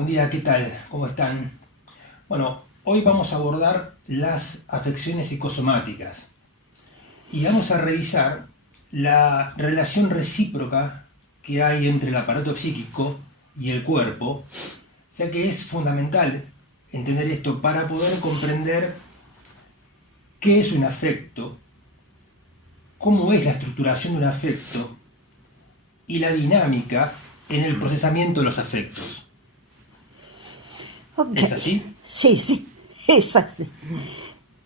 Buen día, ¿qué tal? ¿Cómo están? Bueno, hoy vamos a abordar las afecciones psicosomáticas y vamos a revisar la relación recíproca que hay entre el aparato psíquico y el cuerpo, ya que es fundamental entender esto para poder comprender qué es un afecto, cómo es la estructuración de un afecto y la dinámica en el procesamiento de los afectos. Ok. ¿Es así? Sí, es así.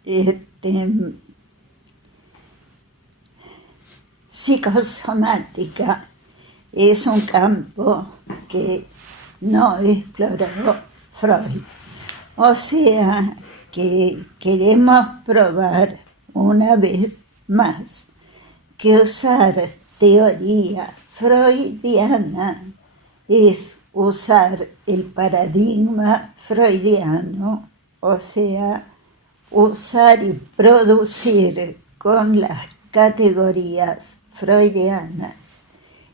Este, Psicosomática es un campo que no exploró Freud. O sea que queremos probar una vez más que usar teoría freudiana es usar el paradigma freudiano, o sea, usar y producir con las categorías freudianas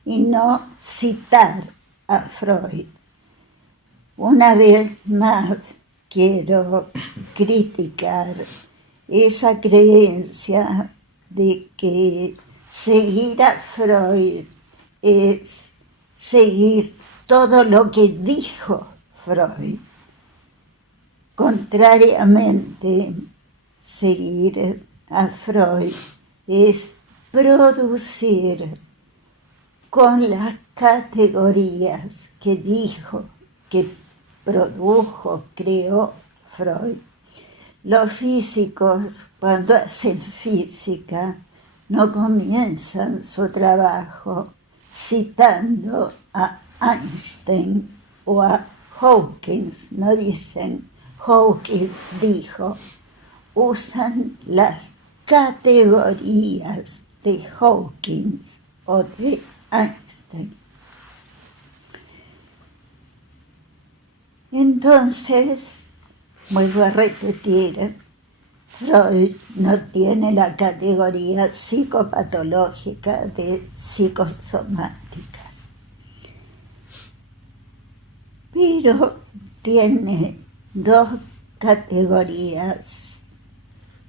y no citar a Freud. Una vez más quiero criticar esa creencia de que seguir a Freud es seguir todo lo que dijo Freud. Contrariamente, seguir a Freud es producir con las categorías que dijo, que produjo, creó Freud. Los físicos, cuando hacen física, no comienzan su trabajo citando a Einstein o a Hawkins, no dicen Hawkins dijo, usan las categorías de Hawkins o de Einstein. Entonces, vuelvo a repetir, Freud no tiene la categoría psicopatológica de psicosomáticas, pero tiene dos categorías,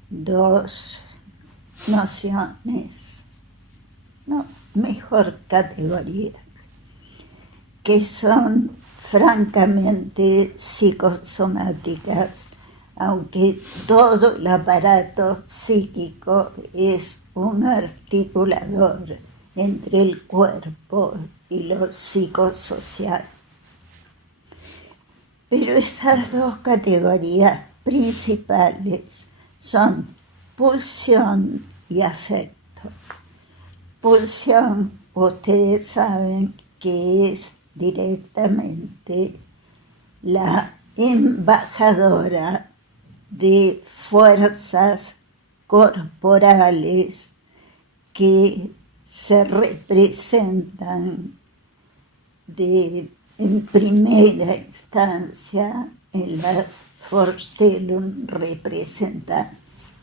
dos nociones, no, mejor categoría, que son francamente psicosomáticas, aunque todo el aparato psíquico es un articulador entre el cuerpo y lo psicosocial. Pero esas dos categorías principales son pulsión y afecto. Pulsión, ustedes saben que es directamente la embajadora de fuerzas corporales que se representan en primera instancia en las Vorstellungsrepresentanz.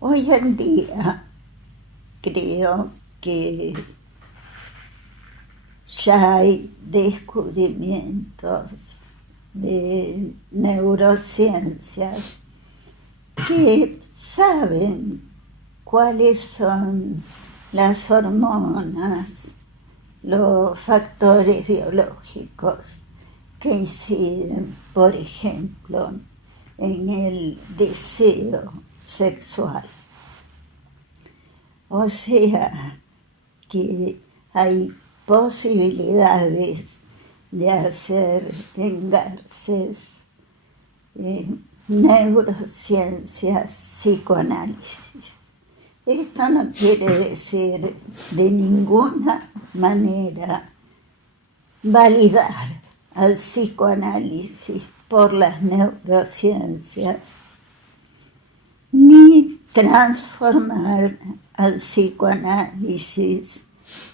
Hoy en día creo que ya hay descubrimientos de neurociencias que saben cuáles son las hormonas, los factores biológicos que inciden, por ejemplo, en el deseo sexual. O sea que hay posibilidades de hacer en Garces neurociencias, psicoanálisis. Esto no quiere decir de ninguna manera validar al psicoanálisis por las neurociencias, ni transformar al psicoanálisis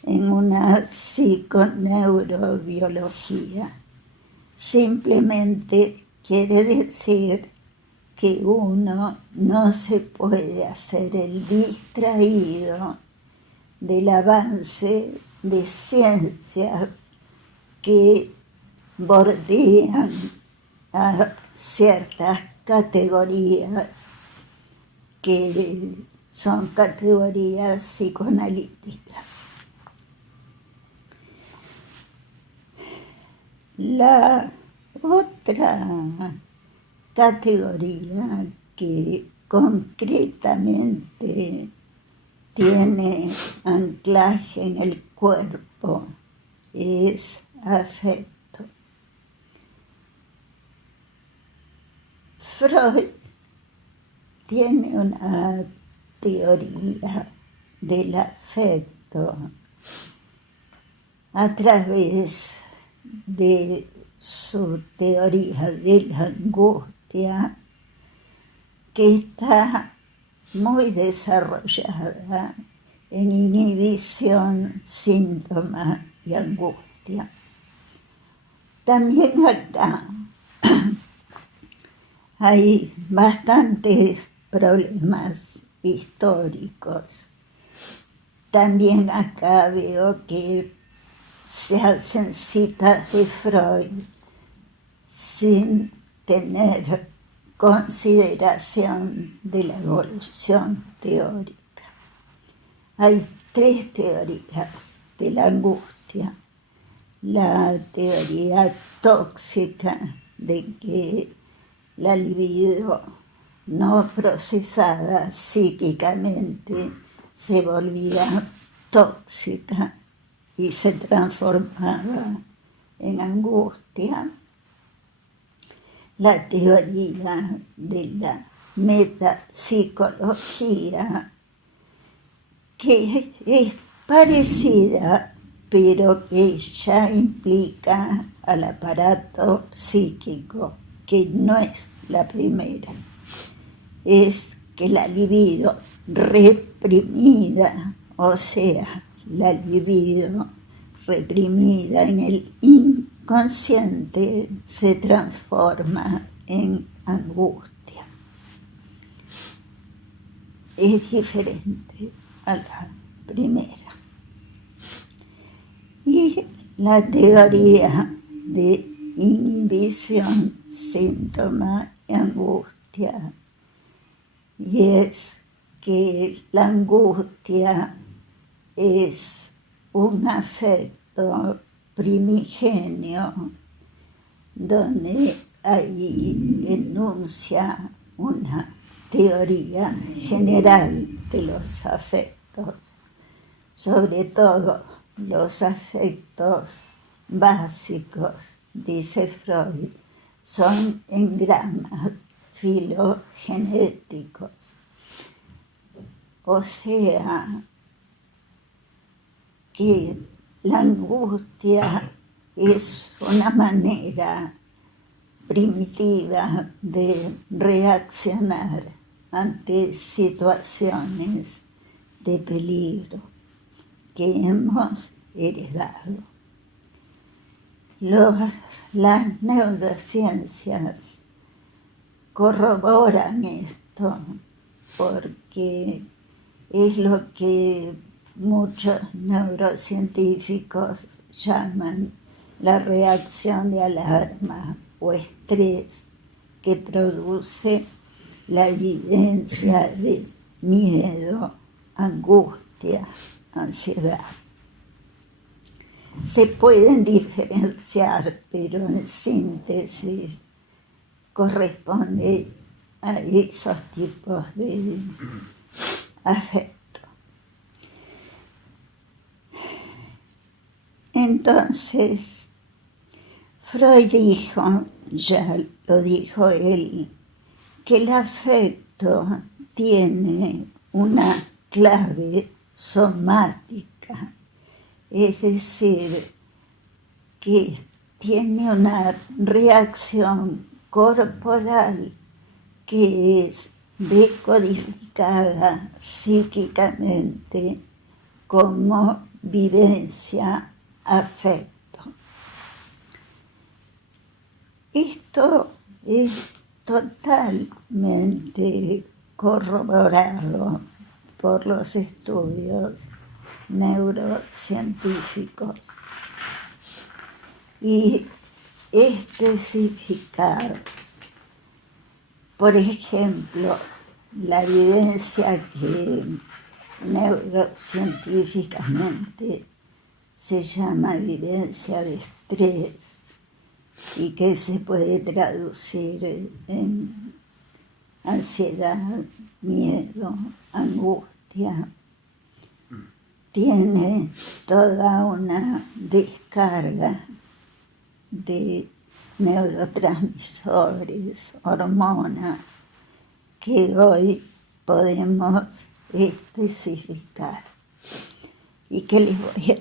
en una psiconeurobiología. Simplemente quiere decir que uno no se puede hacer el distraído del avance de ciencias que bordean a ciertas categorías que son categorías psicoanalíticas. La otra categoría que concretamente tiene anclaje en el cuerpo es afecto. Freud tiene una teoría del afecto a través de su teoría de la angustia, que está muy desarrollada en inhibición, síntoma y angustia. También acá hay bastantes problemas históricos. También acá veo que se hacen citas de Freud sin tener consideración de la evolución teórica. Hay tres teorías de la angustia. La teoría tóxica de que la libido no procesada psíquicamente se volvía tóxica y se transformaba en angustia. La teoría de la metapsicología, que es parecida, pero que ya implica al aparato psíquico, que no es la primera. Es que la libido reprimida, o sea, la libido reprimida en el inconsciente, se transforma en angustia. Es diferente a la primera. Y la teoría de inhibición, síntoma y angustia, y es que la angustia es un afecto primigenio donde ahí enuncia una teoría general de los afectos, sobre todo los afectos básicos, dice Freud, son engramas filogenéticos. O sea, que la angustia es una manera primitiva de reaccionar ante situaciones de peligro que hemos heredado. Las neurociencias corroboran esto porque es lo que muchos neurocientíficos llaman la reacción de alarma o estrés que produce la vivencia de miedo, angustia, ansiedad. Se pueden diferenciar, pero en síntesis corresponde a esos tipos de afecto. Entonces, Freud dijo, ya lo dijo él, que el afecto tiene una clave somática, es decir, que tiene una reacción corporal que es decodificada psíquicamente como vivencia, afecto. Esto es totalmente corroborado por los estudios neurocientíficos. y especificados. Por ejemplo, la evidencia que neurocientíficamente se llama evidencia de estrés y que se puede traducir en ansiedad, miedo, angustia, tiene toda una descarga de neurotransmisores, hormonas, que hoy podemos especificar y que les voy a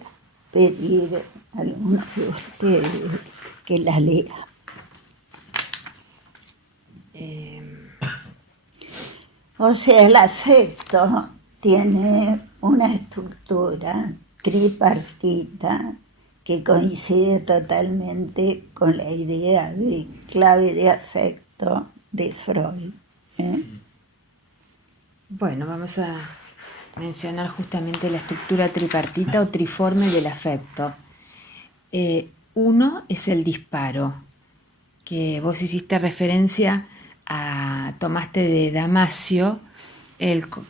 pedir a algunos de ustedes que la lean. O sea, el afecto tiene una estructura tripartita que coincide totalmente con la idea de clave de afecto de Freud. Bueno, vamos a mencionar justamente la estructura tripartita o triforme del afecto. Uno es el disparo, que vos hiciste referencia tomaste de Damasio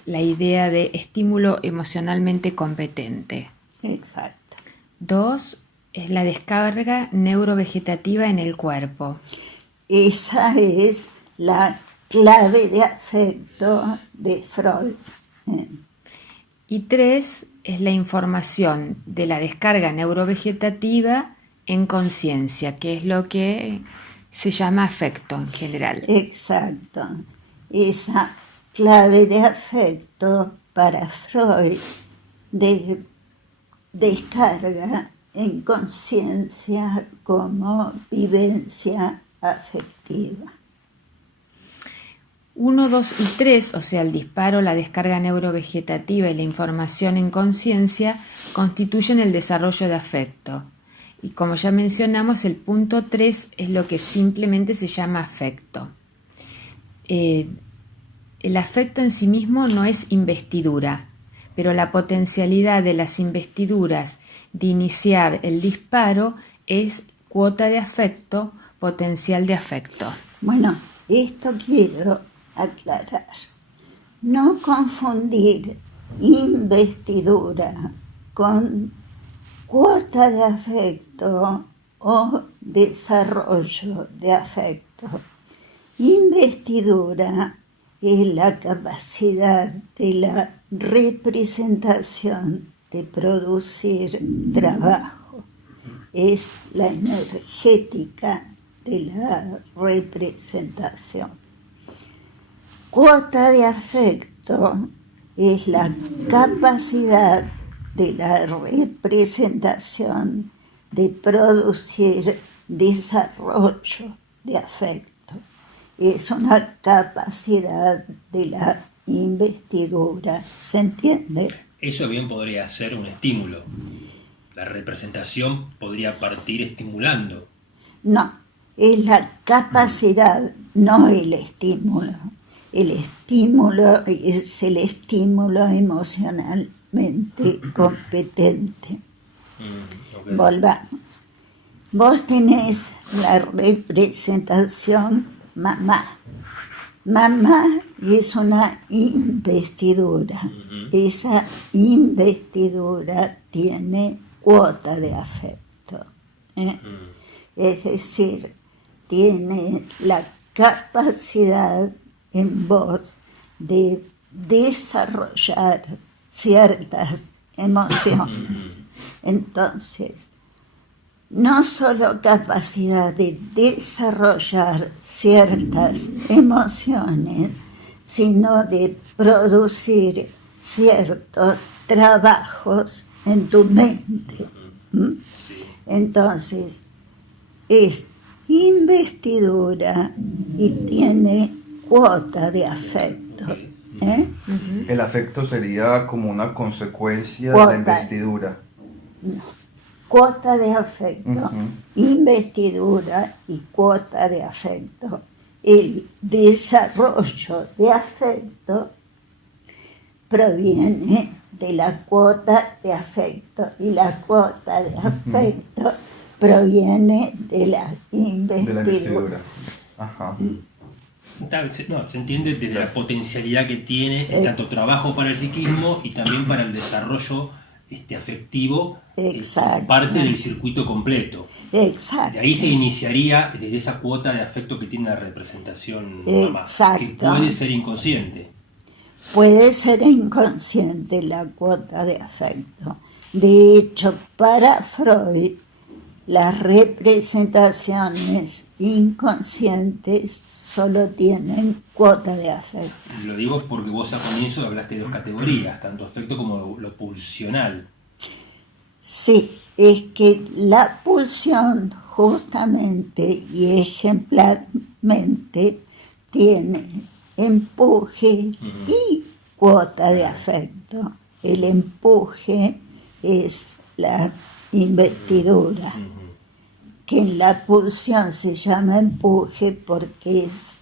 la idea de estímulo emocionalmente competente. Exacto. 2 es la descarga neurovegetativa en el cuerpo. Esa es la clave de afecto de Freud. Y 3 es la información de la descarga neurovegetativa en conciencia, que es lo que se llama afecto en general. Exacto. Esa clave de afecto para Freud descarga en conciencia como vivencia afectiva. 1, 2 y 3, o sea, el disparo, la descarga neurovegetativa y la información en conciencia, constituyen el desarrollo de afecto. Y como ya mencionamos, el punto 3 es lo que simplemente se llama afecto. El afecto en sí mismo no es investidura, pero la potencialidad de las investiduras de iniciar el disparo es cuota de afecto, potencial de afecto. Bueno, esto quiero aclarar. No confundir investidura con cuota de afecto o desarrollo de afecto. Investidura es la capacidad de la representación de producir trabajo. Es la energética de la representación. Cuota de afecto es la capacidad de la representación de producir desarrollo de afecto. Es una capacidad de la investidura. ¿Se entiende? Eso bien podría ser un estímulo. La representación podría partir estimulando. No, es la capacidad, no el estímulo. El estímulo es el estímulo emocionalmente competente. Okay. Volvamos. Vos tenés la representación mamá. Mamá es una investidura. Esa investidura tiene cuota de afecto. Es decir, tiene la capacidad en vos de desarrollar ciertas emociones. Entonces, no solo capacidad de desarrollar ciertas emociones, sino de producir ciertos trabajos en tu mente. Entonces, es investidura y tiene cuota de afecto. El afecto sería como una consecuencia Cuota. de investidura. No. Cuota de afecto, investidura y cuota de afecto. El desarrollo de afecto proviene de la cuota de afecto y la cuota de afecto proviene de la De la investidura. investidura. Ajá. No, se entiende de la potencialidad que tiene tanto trabajo para el psiquismo y también para el desarrollo afectivo Exacto. como parte del circuito completo. Exacto. De ahí se iniciaría desde esa cuota de afecto que tiene la representación mamá, que Exacto. puede ser inconsciente. Puede ser inconsciente la cuota de afecto. De hecho, para Freud, las representaciones inconscientes solo tienen cuota de afecto. Lo digo porque vos al comienzo hablaste de dos categorías, tanto afecto como lo pulsional. Sí, es que la pulsión justamente y ejemplarmente tiene empuje y cuota de afecto. El empuje es la investidura, que en la pulsión se llama empuje porque es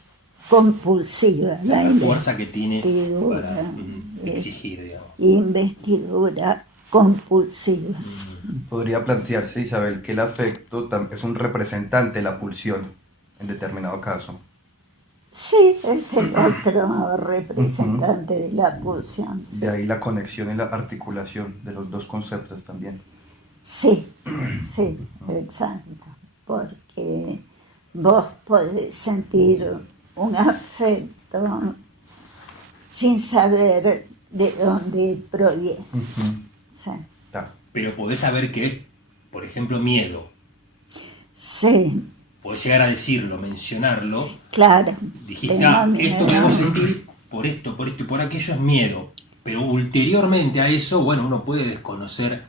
compulsiva. La fuerza que tiene para es exigir, digamos. investidura compulsiva. Podría plantearse, Isabel, que el afecto es un representante de la pulsión en determinado caso. Sí, es el otro representante de la pulsión. Sí. De ahí la conexión y la articulación de los dos conceptos también. Sí, sí, exacto. Porque vos podés sentir un afecto sin saber de dónde proviene. Sí. Pero podés saber que es, por ejemplo, miedo. Sí, Podés llegar a decirlo, mencionarlo. claro. Dijiste, Tengo esto miedo. que vos sentís por esto y por aquello es miedo. Pero ulteriormente a eso, bueno, uno puede desconocer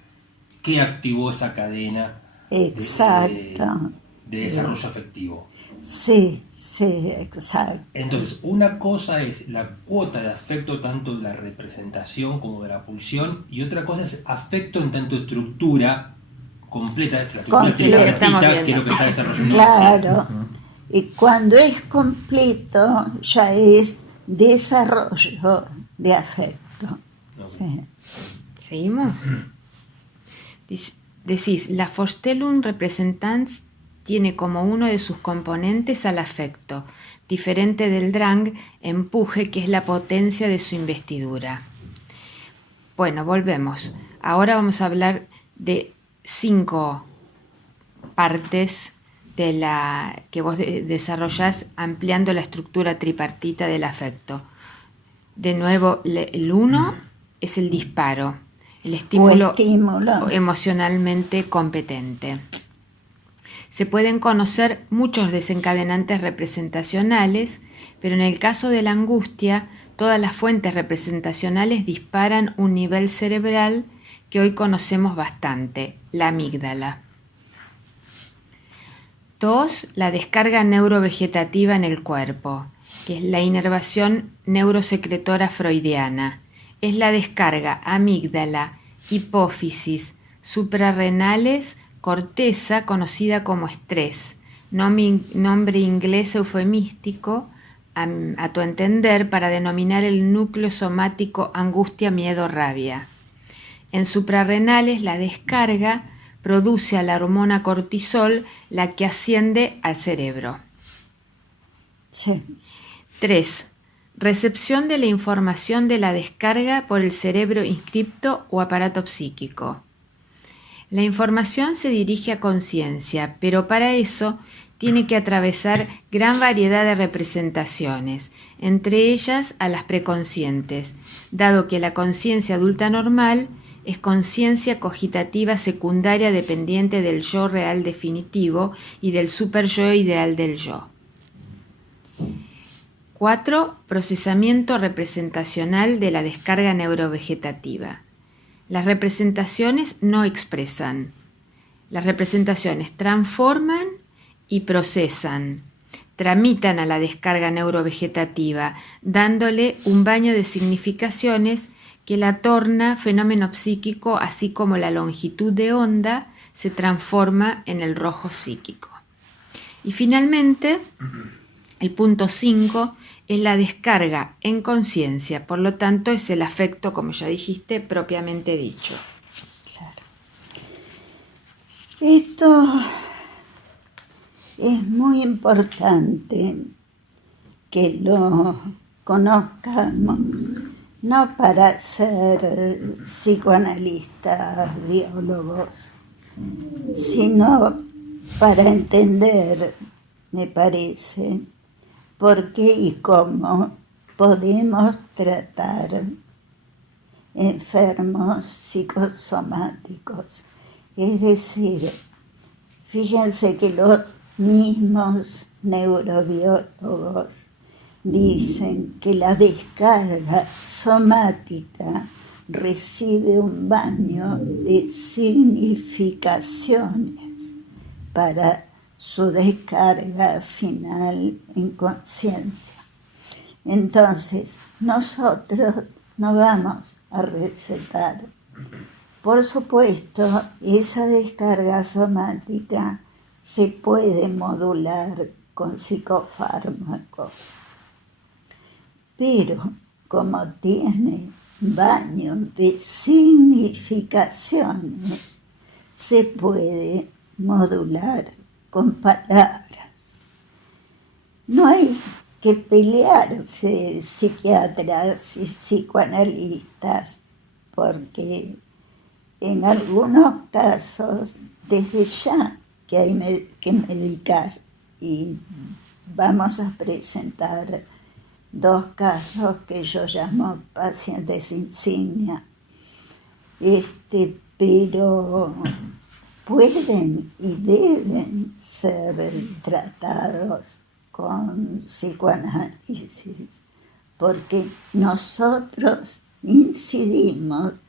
qué activó esa cadena Exacto. de desarrollo afectivo. Sí, sí, exacto. Entonces, una cosa es la cuota de afecto tanto de la representación como de la pulsión, y otra cosa es afecto en tanto estructura completa, la estructura Completa. Estamos tripartita, viendo. que es lo que está desarrollando. Claro. Y cuando es completo, ya es desarrollo de afecto. Sí. ¿Seguimos? Decís, la Vorstellung Repräsentanz tiene como uno de sus componentes al afecto, diferente del Drang, empuje, que es la potencia de su investidura. Bueno, volvemos. Ahora vamos a hablar de 5 partes de la que vos desarrollás ampliando la estructura tripartita del afecto. De nuevo, el 1 es el disparo, el estímulo emocionalmente competente. Se pueden conocer muchos desencadenantes representacionales, pero en el caso de la angustia, todas las fuentes representacionales disparan un nivel cerebral que hoy conocemos bastante, la amígdala. 2. La descarga neurovegetativa en el cuerpo, que es la inervación neurosecretora freudiana. Es la descarga amígdala, hipófisis, suprarrenales, corteza, conocida como estrés, nombre inglés eufemístico, a tu entender, para denominar el núcleo somático angustia, miedo, rabia. En suprarrenales, la descarga produce a la hormona cortisol, la que asciende al cerebro. Sí. 3. Recepción de la información de la descarga por el cerebro inscripto o aparato psíquico. La información se dirige a conciencia, pero para eso tiene que atravesar gran variedad de representaciones, entre ellas a las preconscientes, dado que la conciencia adulta normal es conciencia cogitativa secundaria dependiente del yo real definitivo y del superyo ideal del yo. 4. Procesamiento representacional de la descarga neurovegetativa. Las representaciones no expresan. Las representaciones transforman y procesan, tramitan a la descarga neurovegetativa, dándole un baño de significaciones que la torna fenómeno psíquico, así como la longitud de onda se transforma en el rojo psíquico. Y finalmente, el punto 5 es la descarga en conciencia, por lo tanto es el afecto, como ya dijiste, propiamente dicho. Claro. Esto es muy importante que lo conozcamos, no para ser psicoanalistas, biólogos, sino para entender, me parece, por qué y cómo podemos tratar enfermos psicosomáticos. Es decir, fíjense que los mismos neurobiólogos dicen que la descarga somática recibe un baño de significaciones para su descarga final en conciencia. Entonces, nosotros no vamos a recetar. Por supuesto, esa descarga somática se puede modular con psicofármacos, pero como tiene baño de significaciones, se puede modular con palabras. No hay que pelearse psiquiatras y psicoanalistas, porque en algunos casos, desde ya que hay que medicar, y vamos a presentar 2 casos que yo llamo pacientes insignia, pero pueden y deben ser tratados con psicoanálisis, porque nosotros incidimos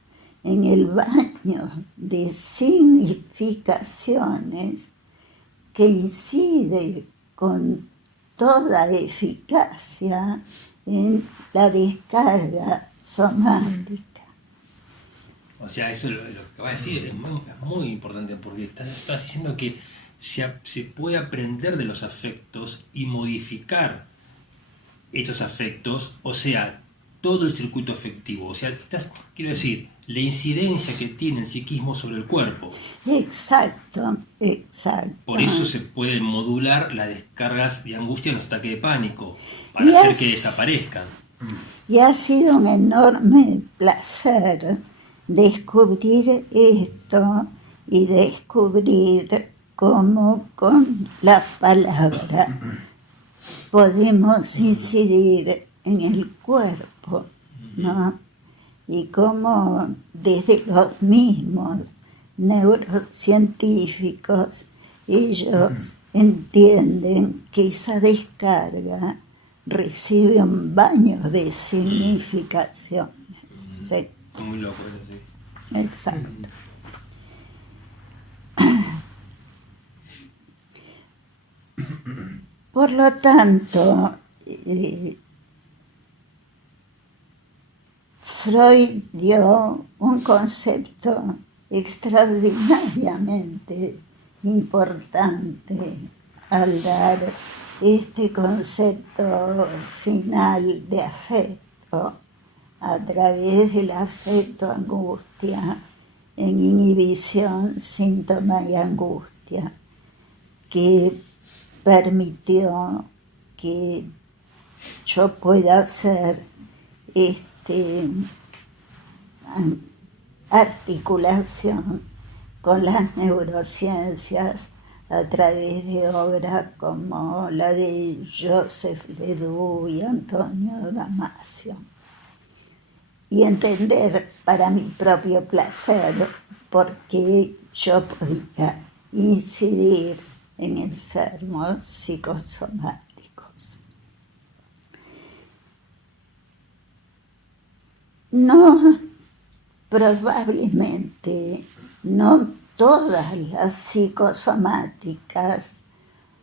en el baño de significaciones que incide con toda eficacia en la descarga somática. O sea, eso lo que va a decir es muy importante, porque estás diciendo que se puede aprender de los afectos y modificar esos afectos, o sea, todo el circuito afectivo. O sea, quiero decir, la incidencia que tiene el psiquismo sobre el cuerpo. Exacto. Por eso se pueden modular las descargas de angustia en los ataques de pánico, para hacer que desaparezcan. Y ha sido un enorme placer descubrir esto y descubrir cómo con la palabra podemos incidir en el cuerpo, ¿no? Y cómo desde los mismos neurocientíficos ellos entienden que esa descarga recibe un baño de significaciones. Sí. Muy loco, sí. Exacto. Por lo tanto, Freud dio un concepto extraordinariamente importante al dar este concepto final de afecto a través del afecto-angustia en inhibición, síntoma y angustia, que permitió que yo pueda hacer articulación con las neurociencias a través de obras como la de Joseph Ledoux y Antonio Damasio. Y entender para mi propio placer por qué yo podía incidir en enfermos psicosomáticos. No, probablemente no todas las psicosomáticas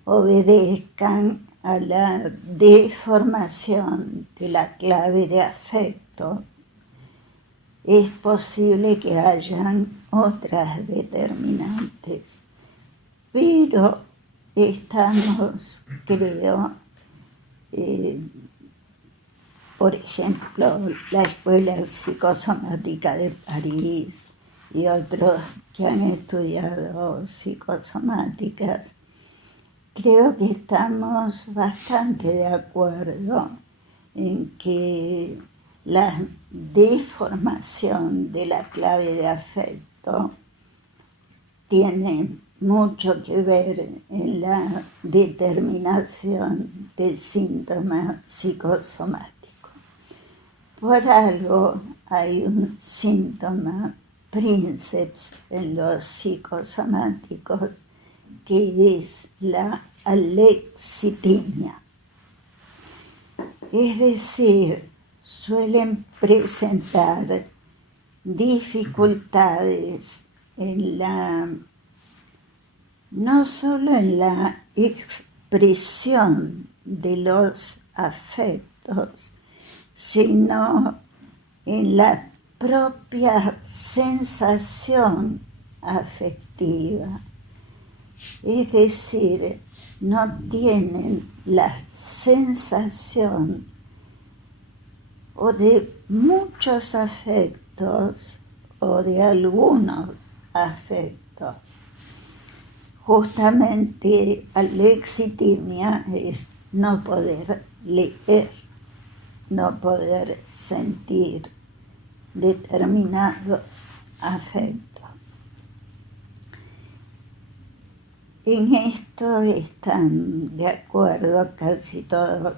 obedezcan a la deformación de la clave de afecto. Es posible que hayan otras determinantes, pero estamos, creo, por ejemplo, la Escuela Psicosomática de París y otros que han estudiado psicosomáticas, creo que estamos bastante de acuerdo en que la deformación de la clave de afecto tiene mucho que ver en la determinación del síntoma psicosomático. Por algo hay un síntoma princeps en los psicosomáticos que es la alexitimia. Es decir, suelen presentar dificultades no solo en la expresión de los afectos, sino en la propia sensación afectiva. Es decir, no tienen la sensación o de muchos afectos o de algunos afectos. Justamente alexitimia es no poder leer, no poder sentir determinados afectos. En esto están de acuerdo casi todos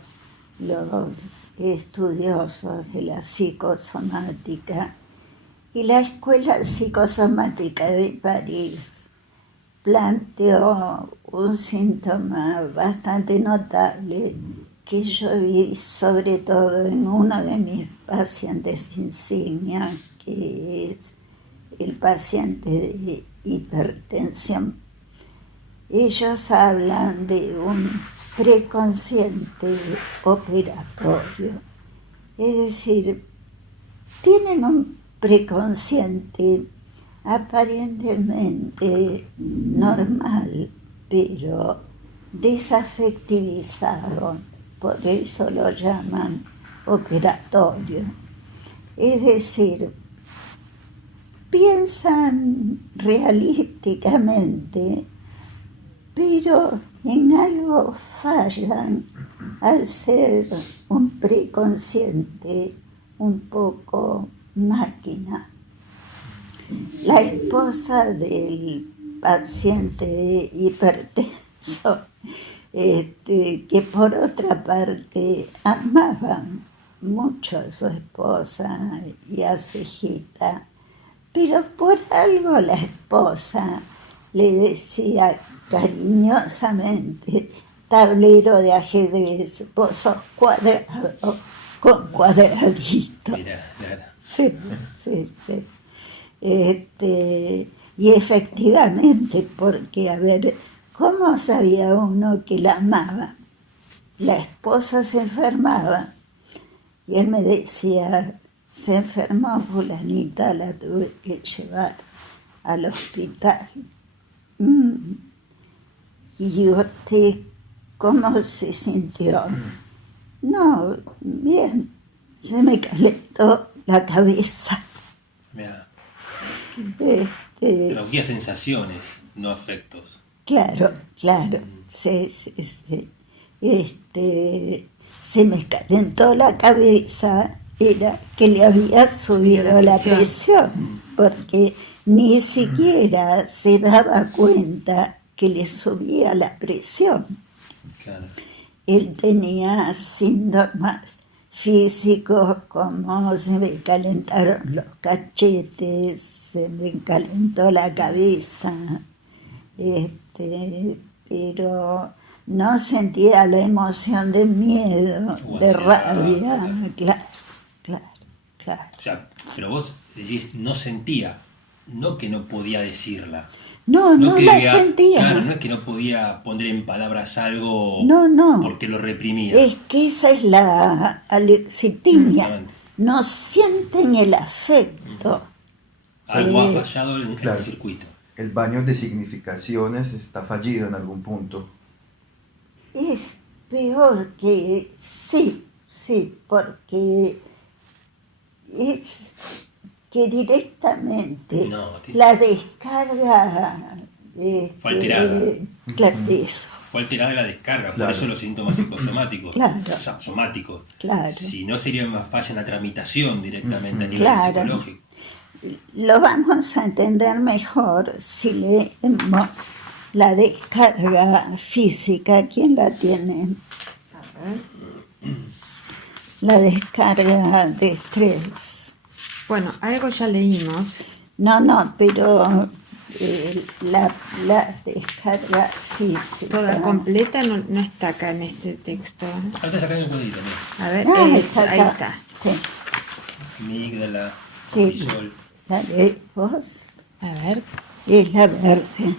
los estudiosos de la psicosomática, y la Escuela Psicosomática de París planteó un síntoma bastante notable que yo vi sobre todo en uno de mis pacientes insignia, que es el paciente de hipertensión. Ellos hablan de un preconsciente operatorio, es decir, tienen un preconsciente aparentemente normal, pero desafectivizado, por eso lo llaman operatorio. Es decir, piensan realísticamente, pero en algo fallan al ser un preconsciente un poco máquina. La esposa del paciente hipertenso, que por otra parte amaba mucho a su esposa y a su hijita, pero por algo la esposa le decía cariñosamente: tablero de ajedrez, vos sos cuadrado con cuadradito. Mirá, claro. Sí. Y efectivamente, porque, a ver, ¿cómo sabía uno que la amaba? La esposa se enfermaba y él me decía: se enfermó fulanita, la tuve que llevar al hospital. ¿Y usted cómo se sintió? No, bien, se me calentó la cabeza. Mirá. Este, Traducía sensaciones, no afectos. Claro, sí. Se me calentó la cabeza, era que le había subido la presión, porque ni siquiera se daba cuenta que le subía la presión. Claro. Él tenía síntomas físicos como: se me calentaron los cachetes, se me calentó la cabeza, pero no sentía la emoción de miedo, de rabia. Claro. O sea, pero vos decís no sentía, no que no podía decirla. No que la sentía. Claro, no es que no podía poner en palabras algo No. porque lo reprimía. Es que esa es la alexitimia. Exactamente. No sienten el afecto. Algo ha fallado en Claro. el circuito. El baño de significaciones está fallido en algún punto. Es peor que sí, porque es que directamente No, la descarga Fue alterada. claro, eso, fue alterada la descarga, por Claro. eso los síntomas psicosomáticos, Claro. o sea, somáticos. claro. Si no, sería una falla en la tramitación directamente a nivel Claro. psicológico. Lo vamos a entender mejor si leemos la descarga física. ¿Quién la tiene? La descarga de estrés. Bueno, algo ya leímos. No, pero la descarga física. Toda completa no está acá en este texto. Ahora sacando un cuadrito, mira. A ver, Ah, ahí acá. está. Sí, Amígdala, sí. cortisol. La leemos. A ver, Es la verde.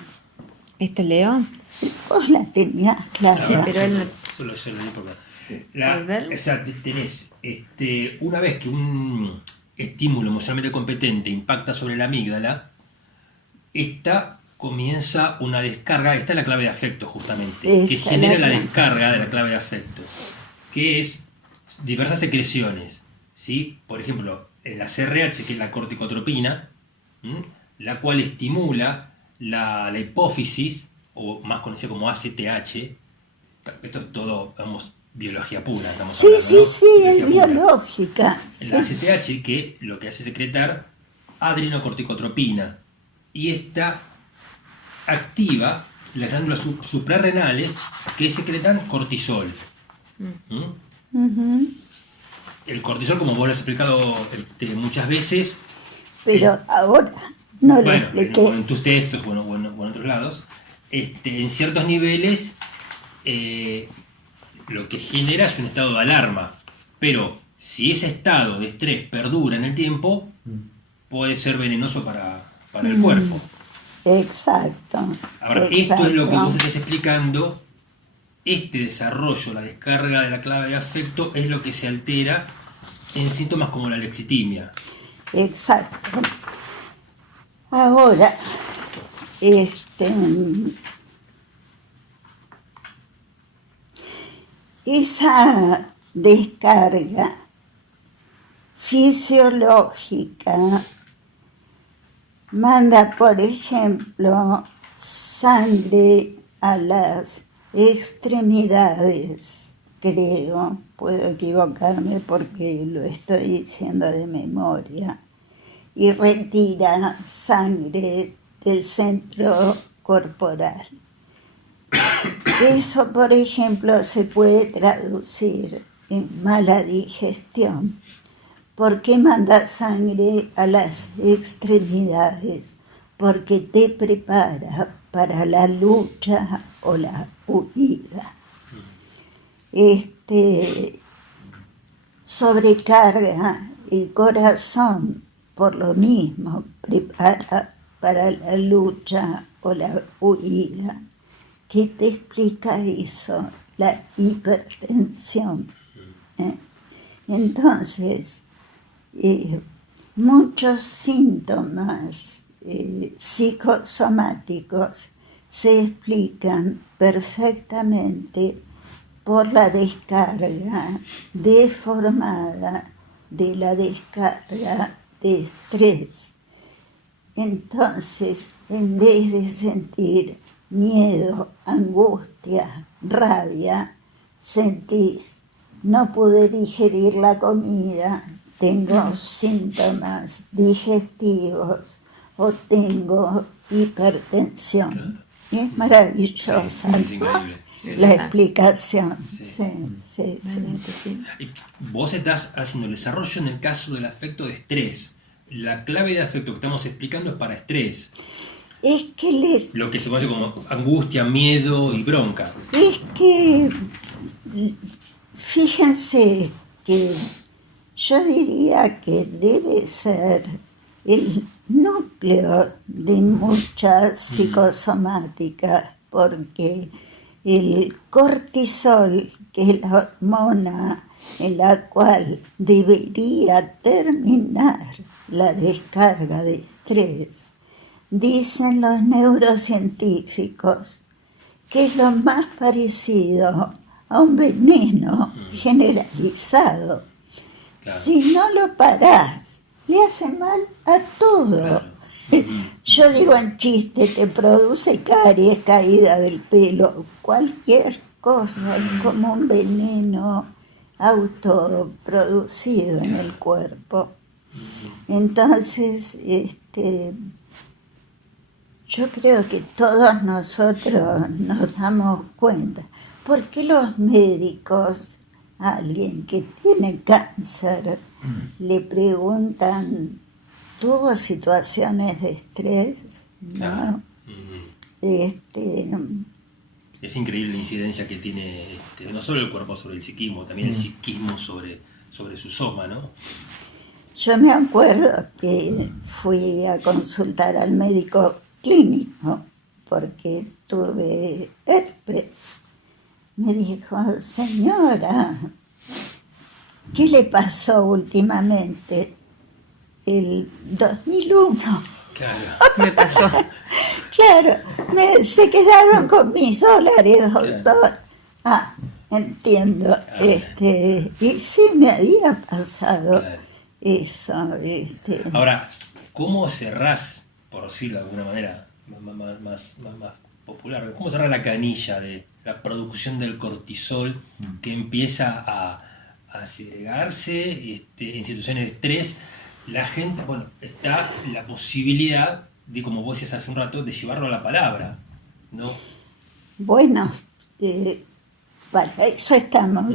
¿esto leo? Vos la tenías, claro. Sí, pero él no... Solo se lo digo porque- ¿Puedes ver? O sea, tenés, una vez que un estímulo emocionalmente competente impacta sobre la amígdala, esta comienza una descarga, esta es la clave de afecto justamente, que Esta genera es la la clave. descarga de la clave de afecto, que es diversas secreciones, ¿sí? Por ejemplo, la CRH, que es la corticotropina, ¿m? La cual estimula la hipófisis, o más conocida como ACTH. Esto es todo, vamos, biología pura, estamos Sí, hablando, sí, ¿no? sí, es Biología pura. biológica. La Sí. ACTH, que lo que hace secretar adrenocorticotropina, y esta activa las glándulas suprarrenales que secretan cortisol. ¿Mm? Ujú. El cortisol, como vos lo has explicado muchas veces, Pero ahora no lo bueno, expliqué. en tus textos, bueno, o en otros lados, en ciertos niveles lo que genera es un estado de alarma, pero si ese estado de estrés perdura en el tiempo, puede ser venenoso para el cuerpo. Exacto. Ahora, exacto. esto es lo que vos estás explicando, este desarrollo, la descarga de la clave de afecto, es lo que se altera en síntomas como la lexitimia. Exacto. Ahora, esa descarga fisiológica manda, por ejemplo, sangre a las extremidades, creo, puedo equivocarme porque lo estoy diciendo de memoria, y retira sangre del centro corporal. Eso, por ejemplo, se puede traducir en mala digestión. ¿Por qué manda sangre a las extremidades? Porque te prepara para la lucha o la huida. Sobrecarga el corazón, por lo mismo, prepara para la lucha o la huida. ¿Qué te explica eso? La hipertensión. Entonces, muchos síntomas psicosomáticos se explican perfectamente por la descarga deformada de la descarga de estrés. Entonces, en vez de sentir miedo, angustia, rabia, sentís, no pude digerir la comida, tengo síntomas digestivos o tengo hipertensión. Y es maravillosa Sí, es increíble. la explicación. Sí. Sí. Y vos estás haciendo el desarrollo en el caso del afecto de estrés. La clave de afecto que estamos explicando es para estrés. Es que Lo que se conoce como angustia, miedo y bronca. Fíjense que yo diría que debe ser el núcleo de muchas psicosomáticas, porque el cortisol, que es la hormona en la cual debería terminar la descarga de estrés, dicen los neurocientíficos que es lo más parecido a un veneno generalizado. Claro. Si no lo parás le hace mal a todo. Claro. Yo digo en chiste, te produce caries, caída del pelo, cualquier cosa, es como un veneno autoproducido en el cuerpo. Entonces, yo creo que todos nosotros nos damos cuenta. ¿Por qué los médicos a alguien que tiene cáncer le preguntan, ¿tuvo situaciones de estrés? Claro. ¿No? Es increíble la incidencia que tiene no solo el cuerpo sobre el psiquismo, también el psiquismo sobre su soma, ¿no? Yo me acuerdo que fui a consultar al médico clínico porque tuve herpes. Me dijo, señora, ¿qué le pasó últimamente? El 2001. Claro. Me pasó. Claro, se quedaron con mis dólares, doctor. Ah, entiendo. Y sí, me había pasado Claro. eso. Ahora, ¿cómo cerrás, por decirlo de alguna manera más popular, cómo cerrás la canilla de la producción del cortisol que empieza a segregarse en situaciones de estrés? La gente, bueno, está la posibilidad de, como vos decías hace un rato, de llevarlo a la palabra, ¿no? Bueno, para eso estamos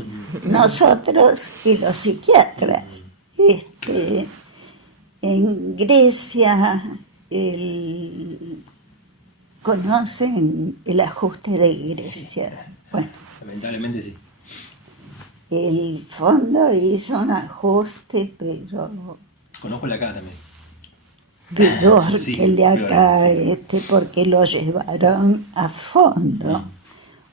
nosotros y los psiquiatras. En Grecia conocen el ajuste de Grecia. Bueno, Lamentablemente sí. el fondo hizo un ajuste, pero Conozco la acá también. peor Sí, que el de acá, peor, sí. porque lo llevaron a fondo.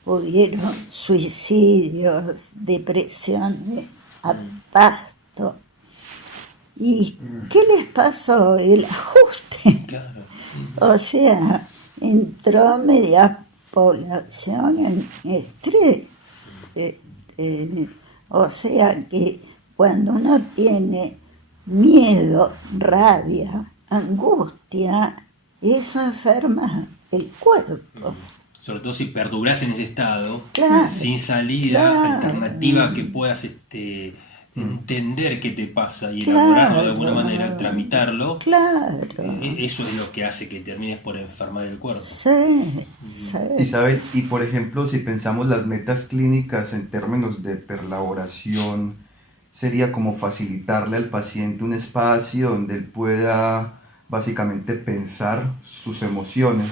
Hubieron suicidios, depresiones, a pasto. ¿Y qué les pasó? El ajuste. Claro. O sea, entró media población en estrés. O sea que cuando uno tiene miedo, rabia, angustia, eso enferma el cuerpo. Sobre todo si perdurás en ese estado, Claro, sin salida claro. alternativa que puedas entender qué te pasa y Claro. elaborarlo de alguna manera, tramitarlo. Claro. Eso es lo que hace que termines por enfermar el cuerpo. Sí, sí. Isabel, y por ejemplo, si pensamos las metas clínicas en términos de perlaboración, sería como facilitarle al paciente un espacio donde él pueda básicamente pensar sus emociones,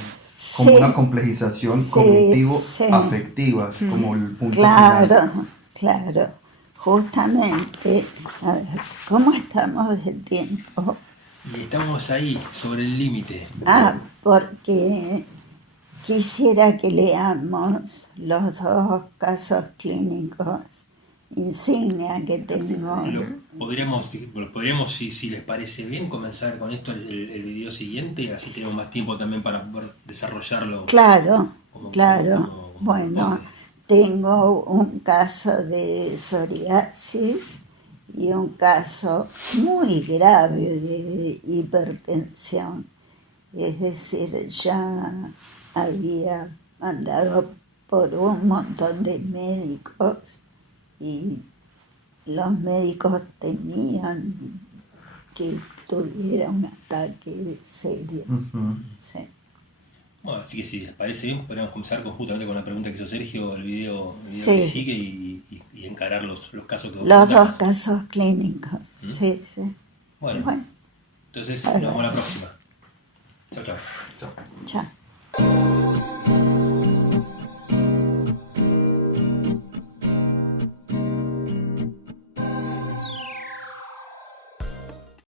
como Sí. una complejización Sí, cognitivo-afectiva, como el punto final. Claro, claro. Justamente, a ver, ¿cómo estamos de tiempo? Y estamos ahí, sobre el límite. Porque quisiera que leamos los dos casos clínicos insignia que tengo. Podríamos, si les parece bien, comenzar con esto el video siguiente, así tenemos más tiempo también para poder desarrollarlo. Claro, como bueno, corresponde. tengo un caso de psoriasis y un caso muy grave de hipertensión. Es decir, ya había andado por un montón de médicos y los médicos temían que tuviera un ataque serio. Ujú. Sí. Bueno, así que si les parece bien, podríamos comenzar justamente con la pregunta que hizo Sergio, el video Sí. que sigue y encarar los casos que vos Los contás. dos casos clínicos. Sí, sí. Bueno, entonces nos vemos la próxima. Chao, chao. Chao.